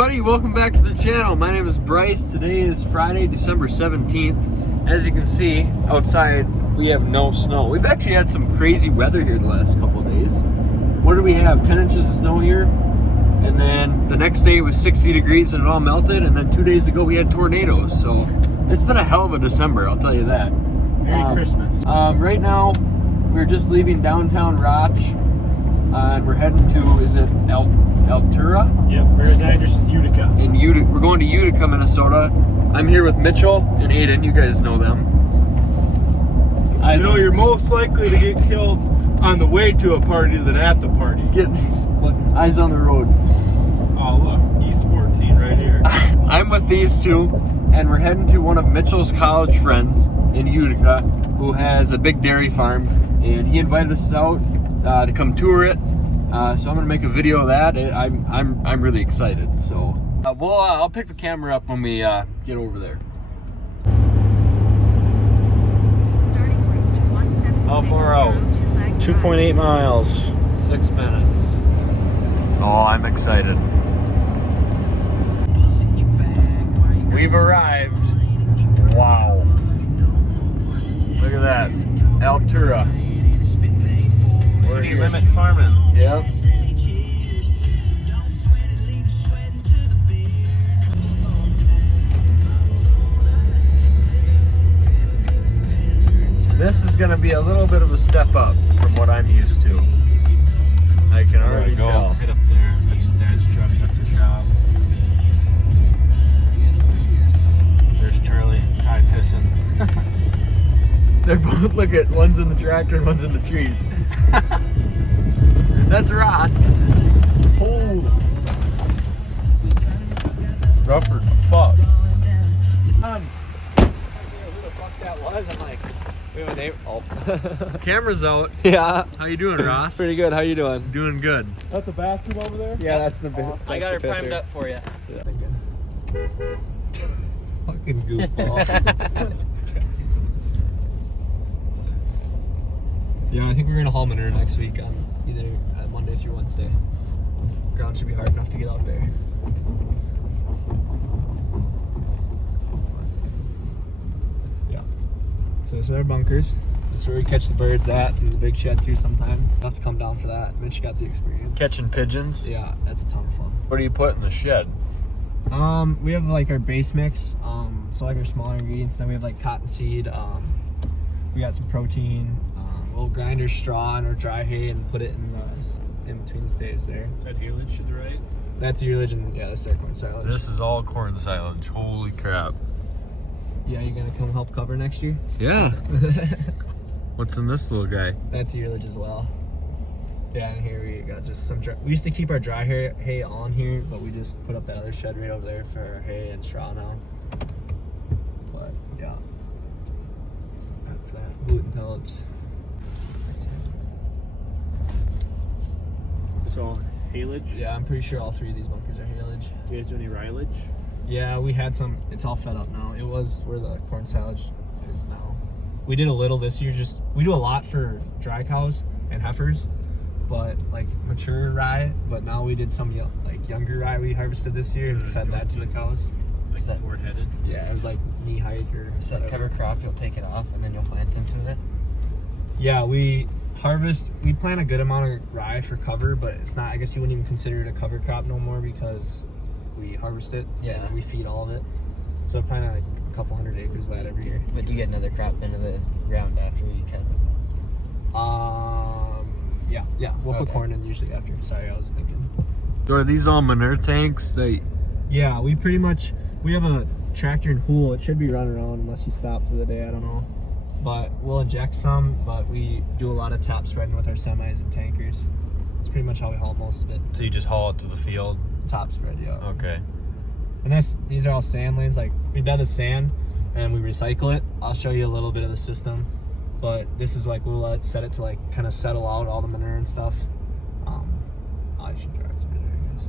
everybody, welcome back to the channel. My name is Bryce. Today is Friday, December 17th. As you can see, outside we have no snow. We've actually had some crazy weather here the last couple of days. What do we have? 10 inches of snow here. And then the next day it was 60 degrees and it all melted. And then 2 days ago we had tornadoes. So it's been a hell of a December, I'll tell you that. Merry Christmas. Right now, we're just leaving downtown Roch. And we're heading to, is it Altura? Yep, where's address is Utica. In Utica, we're going to Utica, Minnesota. I'm here with Mitchell and Aidan. You guys know them. You know, you're most likely to get killed on the way to a party than at the party. Look, eyes on the road. Oh, look, East 14 right here. I'm with these two, and we're heading to one of Mitchell's college friends in Utica, who has a big dairy farm, and he invited us out to come tour it. So I'm gonna make a video of that. I'm really excited. So I'll pick the camera up when we get over there. How far out? 2.8 miles. 6 minutes. Oh, I'm excited. We've arrived. Wow. Look at that. Altura. We're City limit farming. Yep. This is going to be a little bit of a step up from what I'm used to. I can already tell. Right up there. That's Dad's truck. That's the shop. There's Charlie. Tied pissing. They're both, look at, one's in the tractor and one's in the trees. That's Ross. Oh. Rougher than fuck. Who the fuck that was? I'm like, we have a name. Oh. Camera's out. Yeah. How you doing, Ross? Pretty good. How you doing? Doing good. That's the bathroom over there? Yeah, that's the big. I got her primed up for you. Yeah. Fucking goofball. Yeah, I think we're gonna haul manure next week on either Monday through Wednesday. Ground should be hard enough to get out there. Yeah. So this is our bunkers. This is where we catch the birds at, and the big sheds here sometimes. You'll have to come down for that. Mitch got the experience. Catching pigeons? Yeah, that's a ton of fun. What do you put in the shed? We have like our base mix, so like our smaller ingredients. Then we have like cottonseed. We got some protein. We'll grind our straw and our dry hay and put it in between the staves there. Is that haylage to the right? That's urilage, and yeah, that's our corn silage. This is all corn silage. Holy crap. Yeah, you gonna come help cover next year? Yeah. What's in this little guy? That's urilage as well. Yeah, and here we got just some we used to keep our dry hay on here, but we just put up that other shed right over there for our hay and straw now. But yeah, that's that. Gluten pellets. That's it. So, haylage? Yeah, I'm pretty sure all three of these bunkers are haylage. Do you guys do any rilage? Yeah, we had some. It's all fed up now. It was where the corn silage is now. We did a little this year. We do a lot for dry cows and heifers, but like mature rye. But now we did some like younger rye we harvested this year and fed that to the cows. Like forward-headed? Yeah, it was like knee height or. Is that cover crop? You'll take it off and then you'll plant into it. Yeah, we plant a good amount of rye for cover, but it's not. I guess you wouldn't even consider it a cover crop no more because we harvest it. Yeah. And we feed all of it. So I plant like a couple hundred acres of that every year. But you get another crop into the ground after you cut it. Yeah. We'll put Okay. corn in usually after. Sorry, I was thinking. So are these all manure tanks? Yeah, we have a tractor and pool. It should be running around unless you stop for the day. I don't know. But we'll inject some, but we do a lot of top spreading with our semis and tankers. It's pretty much how we haul most of it. So you just haul it to the field? Top spread, yeah. Okay. And these are all sand lanes. Like, we bed the sand and we recycle it. I'll show you a little bit of the system. But this is like, we'll set it to like kind of settle out all the manure and stuff. I should drive through there, I guess.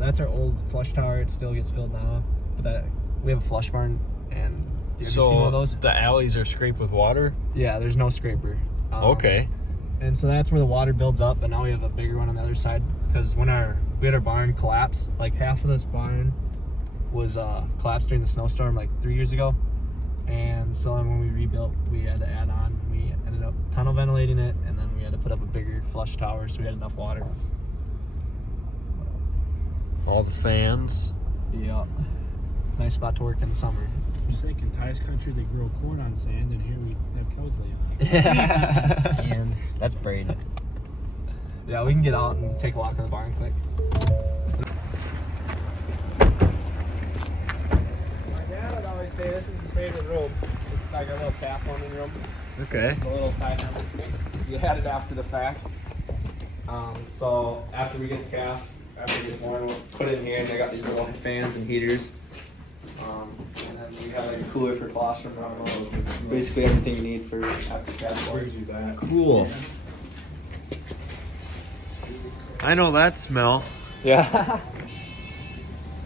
That's our old flush tower. It still gets filled now. But we have a flush barn, and have you seen one of those? The alleys are scraped with water? Yeah, there's no scraper. Okay. And so that's where the water builds up, and now we have a bigger one on the other side because when we we had our barn collapse. Like half of this barn was collapsed during the snowstorm like 3 years ago. And so when we rebuilt, we had to add on. We ended up tunnel ventilating it, and then we had to put up a bigger flush tower so we had enough water. All the fans. Yeah. It's a nice spot to work in the summer. Just like in Ty's country, they grow corn on sand, and here we have cows lay on it. Sand. That's braid. Yeah, we can get out and take a walk in the barn quick. My dad would always say this is his favorite room. It's like our little calf warming room. Okay. It's a little side note. We had it after the fact. So after we get the calf, after it gets warm, we'll put it in here, and I got these little fans and heaters. And then we have like a cooler for colostrum. Basically everything you need for after calf warming. Cool. I know that smell. Yeah.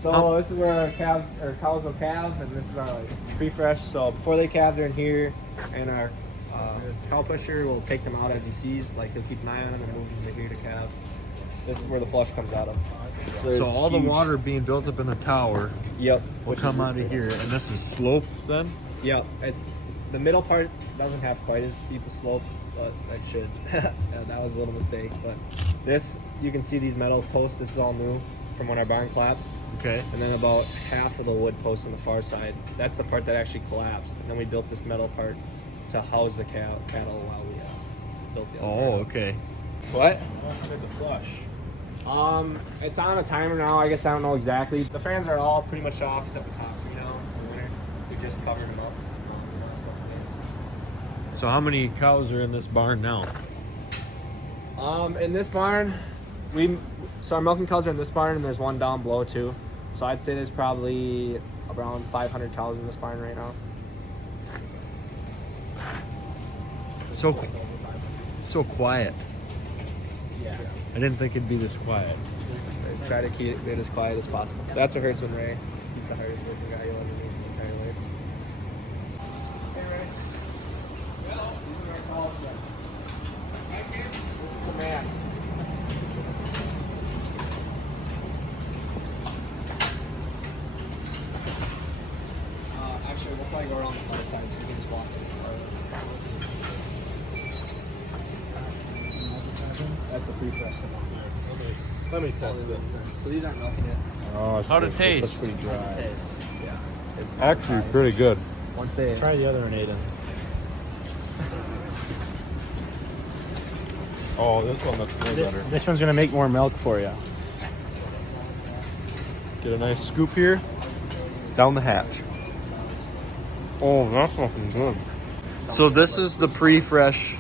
So this is where our cows will calve, and this is our pre-fresh. So before they calve, they're in here, and our cow pusher will take them out as he sees. Like he'll keep an eye on them and move them to here to calve. This is where the flush comes out of. So all the water being built up in the tower Yep. will come out of here, and this is sloped then? Yep. It's the middle part doesn't have quite as steep a slope, but it should. Yeah, that was a little mistake. But this, you can see these metal posts. This is all new from when our barn collapsed. Okay. And then about half of the wood posts on the far side. That's the part that actually collapsed. And then we built this metal part to house the cattle while we built the other Oh, part. okay. What? With the flush. It's on a timer now. I guess I don't know exactly. The fans are all pretty much off except the top three now in the winter. We just covered them up. So how many cows are in this barn now? In this barn, so our milking cows are in this barn, and there's one down below too. So I'd say there's probably around 500 cows in this barn right now. So quiet. Yeah. I didn't think it'd be this quiet. I try to keep it as quiet as possible. That's what hurts when Ray. He's the hardest working guy you'll ever meet in your entire life. Hey Ray. Well, these are our calls then. Thank you. This is the man. Actually, we'll probably go around the far side so we can just walk to the car. That's the pre-fresh stuff. Let me test it. So these aren't milking yet. Oh, How'd it taste? It's pretty dry. Taste. Yeah. It's not Actually, dry. pretty good. Once they Try the other one, Aidan. Oh, this one looks way better. This one's gonna make more milk for you. Get a nice scoop here. Down the hatch. Oh, that's looking good. So this is the pre-fresh.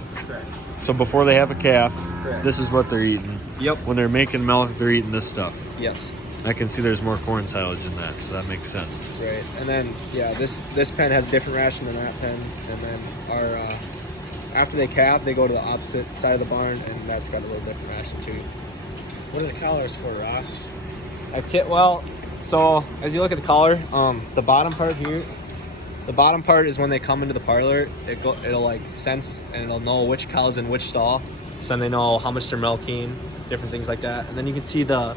So before they have a calf, Correct. this is what they're eating. Yep. When they're making milk, they're eating this stuff. Yes. I can see there's more corn silage in that, so that makes sense. Right. And then this pen has a different ration than that pen, and then our after they calve, they go to the opposite side of the barn, and that's got a little different ration too. What are the collars for, Ross? Well, so as you look at the collar, the bottom part here, the bottom part is when they come into the parlor, it'll like sense and it'll know which cow's in which stall, so then they know how much they're milking, different things like that. And then you can see the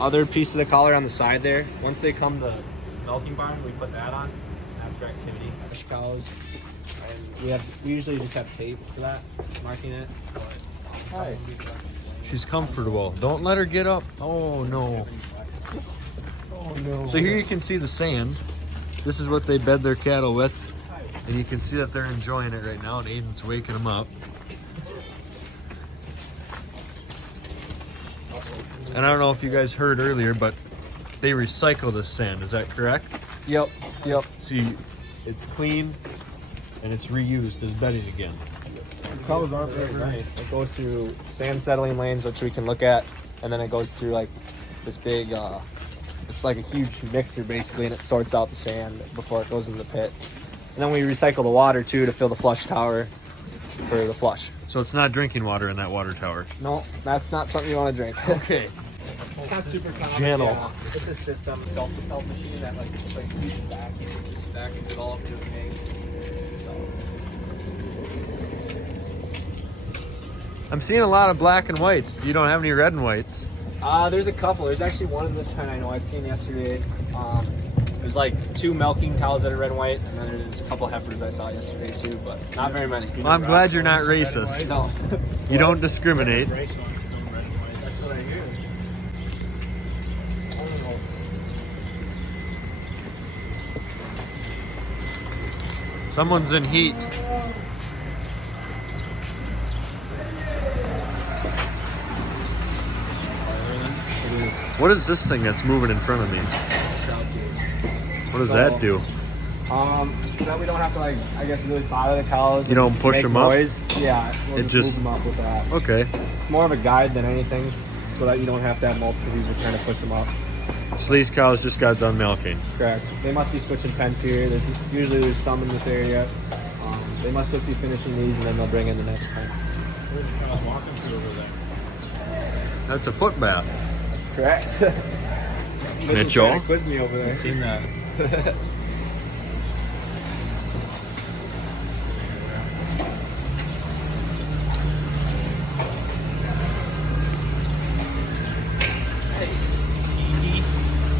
other piece of the collar on the side there. Once they come to the milking barn, we put that on. That's for activity. Fresh cows, and we usually just have tape for that, marking it. But, She's comfortable. Don't let her get up. Oh no. oh no. So here you can see the sand. This is what they bed their cattle with. And you can see that they're enjoying it right now, and Aidan's waking them up. And I don't know if you guys heard earlier, but they recycle this sand. Is that correct? Yep. See, it's clean and it's reused as bedding again. Cows aren't very nice. It goes through sand settling lanes, which we can look at, and then it goes through like this big, it's like a huge mixer basically, and it sorts out the sand before it goes into the pit. And then we recycle the water too to fill the flush tower for the flush. So it's not drinking water in that water tower. No, that's not something you want to drink. Okay. It's not super common. Channel. Yeah. It's a system, self-propelled machine that like it's like huge vacuum, just vacuums it all up to the tank. So. I'm seeing a lot of black and whites. You don't have any red and whites. There's a couple. There's actually one in this pen I know I seen yesterday. There's like 2 milking cows that are red and white, and then there's a couple heifers I saw yesterday too, but not very many. Well, I'm glad you're not racist. No. You don't discriminate. Bryce wants to come red and white. That's what I hear. Someone's in heat. What is this thing that's moving in front of me? It's a crowd gate. What does that do? So that we don't have to, like, I guess, really bother the cows. You don't and push make them up? noise. Yeah, we'll It just just- move them up with that. Okay. It's more of a guide than anything, so that you don't have to have multiple people trying to push them up. So these cows just got done milking. Correct. They must be switching pens here. There's some in this area. They must just be finishing these, and then they'll bring in the next pen. Where are the cows walking to over there? That's a foot bath. Correct. Mitchell? Quiz me over there. I've seen that.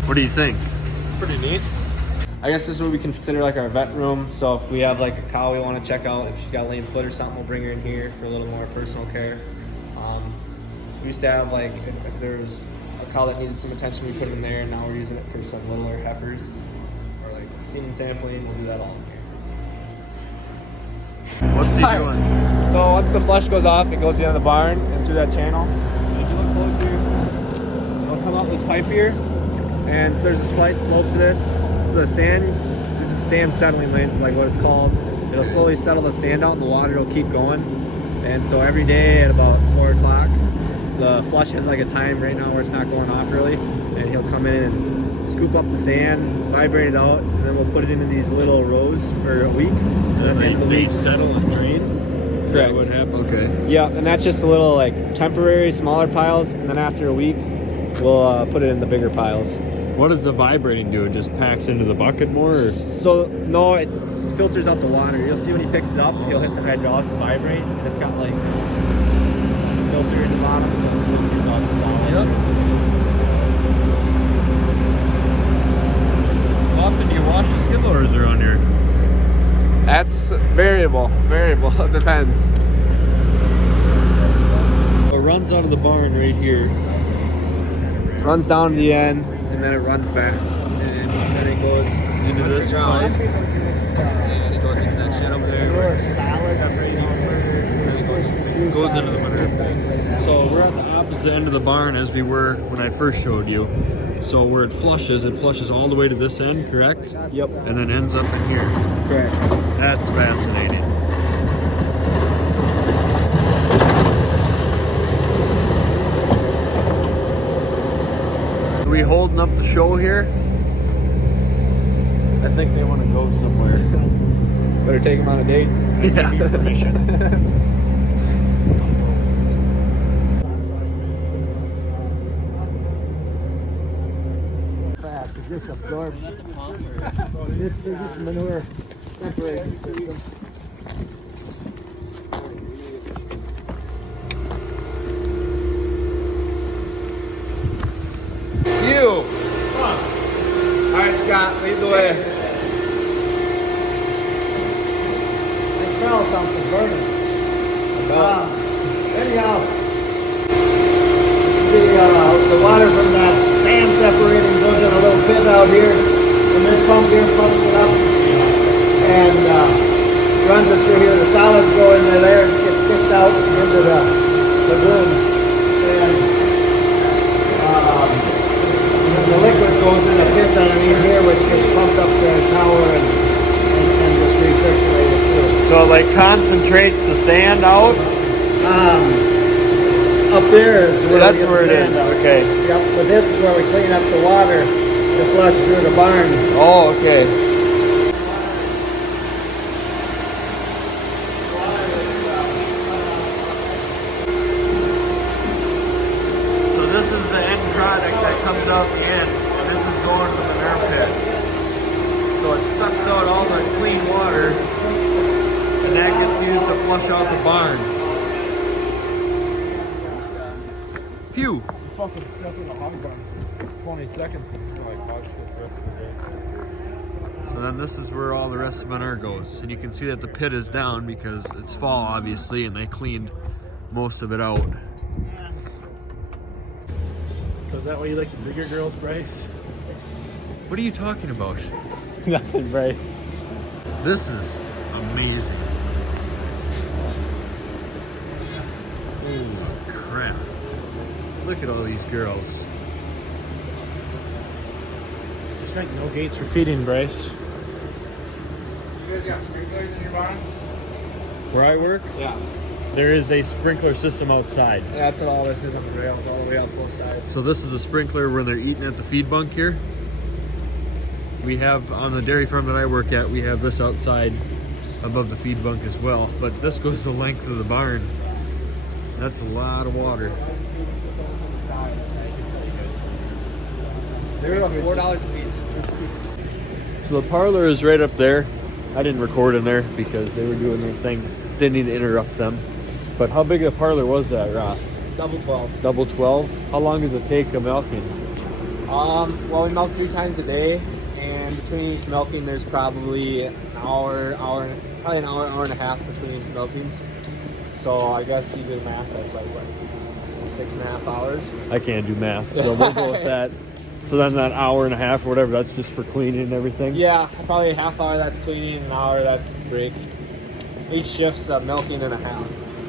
What do you think? Pretty neat. I guess this is what we consider like our vet room. So if we have like a cow we want to check out, if she's got lame foot or something, we'll bring her in here for a little more personal care. We used to have like, if there was a cow that needed some attention, we put it in there, and now we're using it for some littler heifers. Or like semen sampling, we'll do that all in here. What's he Hi. doing? So once the flush goes off, it goes down the barn and through that channel. And if you look closer, it'll come out this pipe here, and so there's a slight slope to this. So the sand, this is sand settling lanes, is like what it's called. It'll slowly settle the sand out, and the water will keep going. And so every day at about 4 o'clock, the flush has like a time right now where it's not going off really, and he'll come in and scoop up the sand, vibrate it out, and then we'll put it into these little rows for a week. And then They, the they week- settle and drain? Is that Correct. what happened? Okay. Yeah, and that's just a little like temporary smaller piles, and then after a week, we'll put it in the bigger piles. What does the vibrating do? It just packs into the bucket more? Or? So no, it filters out the water. You'll see when he picks it up, he'll hit the hydraulic to vibrate, and it's got like a filter in the bottom, so it filters out the solid. How often do you wash the skid loaders around here? That's variable. It depends. It runs out of the barn right here. Runs down to the end, and then it runs back, and then it goes Into this pipe. and it goes into that shed over there. Where it's separating It goes into the manure. So we're at the opposite end of the barn as we were when I first showed you. So where it flushes all the way to this end, correct? Yep. And then ends up in here. Correct. That's fascinating. Are we holding up the show here? I think they want to go somewhere. Better take him on a date. Yeah. This absorbs this manure separating system. You! Alright, Scott, lead the way. I smell something burning. Anyhow, the water from that sand separating goes in a little pit out here, and this pump here pumps it up and runs it through here. The solids go into there and gets kicked out into the lagoon, and the liquid goes in a pit underneath here, which gets pumped up the tower and just recirculated through. So it like concentrates the sand out? Up there is where That's we get where it the is. sand out. Okay. Yep, but this is where we clean up the water to flush through the barn. Oh, okay. So this is the end product that comes out the end, and this is going to the manure pit. So it sucks out all the clean water, and that gets used to flush out the barn. Pew. Fucking stuck in the hog barn for 20 seconds and it's like hog shit the rest of the day. So then this is where all the rest of the manure goes. And you can see that the pit is down because it's fall, obviously, and they cleaned most of it out. So is that why you like the bigger girls, Bryce? What are you talking about? Nothing, Bryce. This is amazing. Holy crap. Look at all these girls. It's like no gates for feeding, Bryce. You guys got sprinklers in your barn? Where I work, Yeah. there is a sprinkler system outside. Yeah, that's what all this is on the rails, all the way up both sides. So this is a sprinkler when they're eating at the feed bunk here. We have, on the dairy farm that I work at, we have this outside above the feed bunk as well. But this goes the length of the barn. That's a lot of water. They're about $4 a piece. So the parlor is right up there. I didn't record in there because they were doing their thing. Didn't need to interrupt them. But how big a parlor was that, Ross? Double 12. Double 12? How long does it take a milking? Well, we milk 3 times a day, and between each milking, there's probably an hour and a half between milkings. So I guess you do the math, that's like, what, 6.5 hours? I can't do math, so we'll go with that. So then that hour and a half or whatever, that's just for cleaning and everything? Yeah, probably a half hour that's cleaning, an hour that's break. Each shift's milking and a half.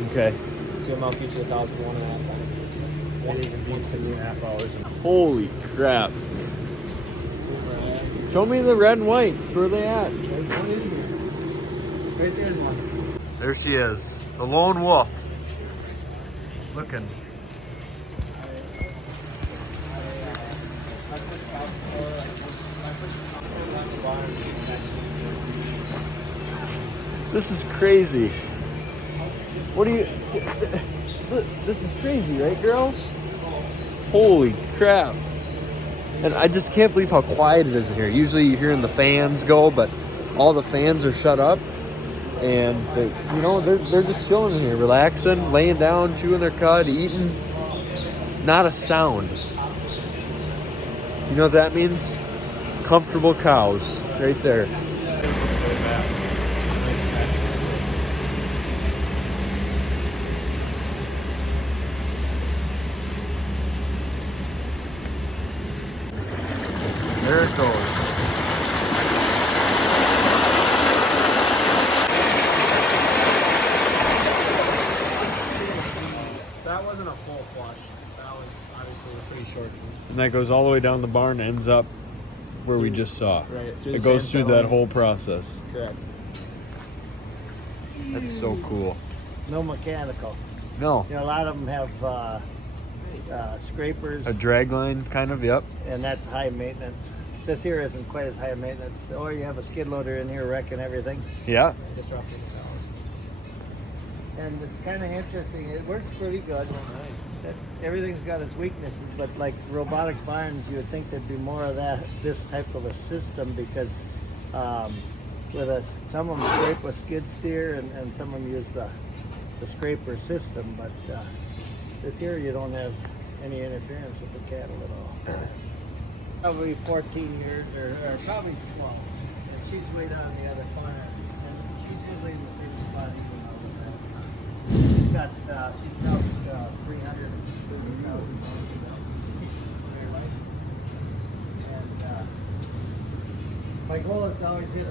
Okay. So you'll milk each of the cows for 1.5 times. Ladies and 6.5 hours. Holy crap. Show me the red and whites. Where are they at? Right there's one. There she is. The lone wolf. Looking. This is crazy. What do you... This is crazy, right, girls? Holy crap. And I just can't believe how quiet it is in here. Usually you're hearing the fans go, but all the fans are shut up. And, they're just chilling in here, relaxing, laying down, chewing their cud, eating. Not a sound. You know what that means? Comfortable cows, right there. There it goes. So that wasn't a full flush. That was obviously a pretty short one. And that goes all the way down the barn and ends up where we just saw. Right. It goes through that whole process. Correct. That's so cool. No mechanical. No. You know, a lot of them have scrapers, A drag line, kind of, yep. and that's high maintenance. This here isn't quite as high maintenance. Or you have a skid loader in here wrecking everything. Yeah. Disrupting the cows. And it's kind of interesting. It works pretty good. Everything's got its weaknesses, but like robotic barns, you would think there'd be more of this type of a system because some of them scrape with skid steer and some of them use the scraper system, but this here you don't have any interference with the cattle at all. Probably 14 years or probably 12. And she's way down the other corner. And she's usually in the same spot even though she's probably 350,000 pounds of milk. And my goal is to always hit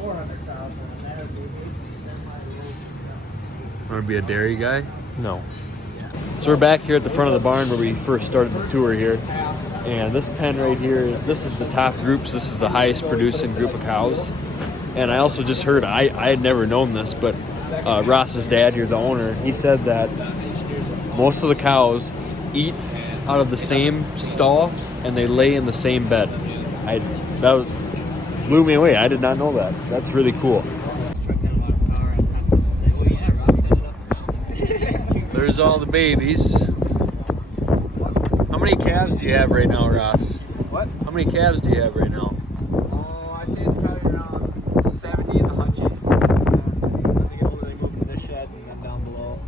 400,000 and that would be 8 to 10 miles. Want to be a dairy guy? No. So we're back here at the front of the barn where we first started the tour here. And this pen right here this is the top groups. This is the highest producing group of cows. And I also just heard, I had never known this, but Ross's dad here, the owner, he said that most of the cows eat out of the same stall and they lay in the same bed. Blew me away. I did not know that. That's really cool. There's all the babies. How many calves do you have right now, Ross? What? How many calves do you have right now? Oh, I'd say it's probably around 70 in the hutchies. And I think they move to this shed and then down below.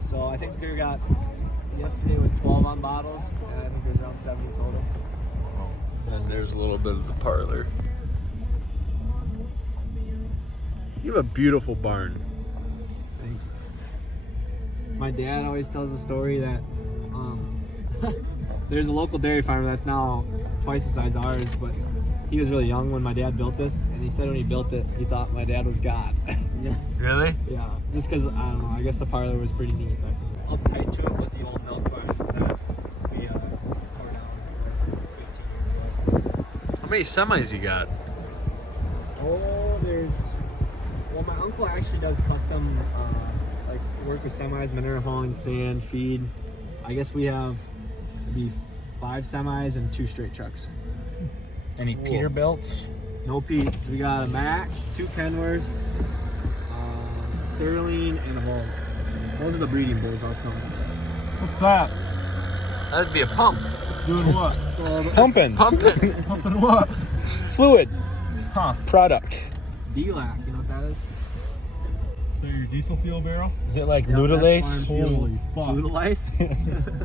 So I think we've got yesterday was 12 on bottles, and I think there's around 70 total. And there's a little bit of the parlor. You have a beautiful barn. Thank you. My dad always tells a story that there's a local dairy farmer that's now twice the size of ours, but he was really young when my dad built this, and he said when he built it, he thought my dad was God. Yeah. Really? Yeah, just because, I don't know, I guess the parlor was pretty neat. But up tight to it was the old milk barn that we tore down 15 years ago. How many semis you got? Oh, well, my uncle actually does custom, like work with semis, manure hauling, sand, feed. I guess we have maybe 5 semis and 2 straight trucks. Any Peterbilts? No Pete's. We got a Mack, 2 Kenworths, Sterling, and a Volk. Those are the breeding bulls I was telling you. What's that? That'd be a pump. Doing what? Pumping. Pumping. Pumping what? Fluid. Huh. Product. D-Lac, you know what that is? So your diesel fuel barrel? Is it like Yep, Ludalace? that's farm fuel. Holy fuck. Ludalice?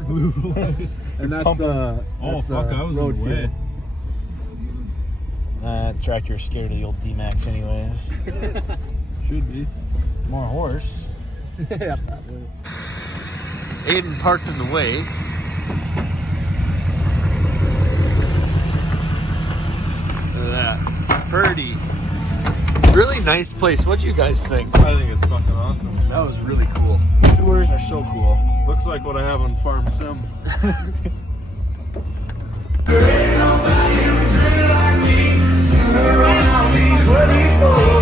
Blue lights. And that's pumping. Oh that's fuck, the I was road in the way. fuel. Tractor's scared of the old D-Max anyways. Should be. More horse. Yep. Aidan parked in the way. Look at that. Purdy. Really nice place. What do you guys think? I think it's fucking awesome. That was really cool. Tours are so cool. Looks like what I have on Farm Sim. There ain't nobody who dream like me. Around me 24.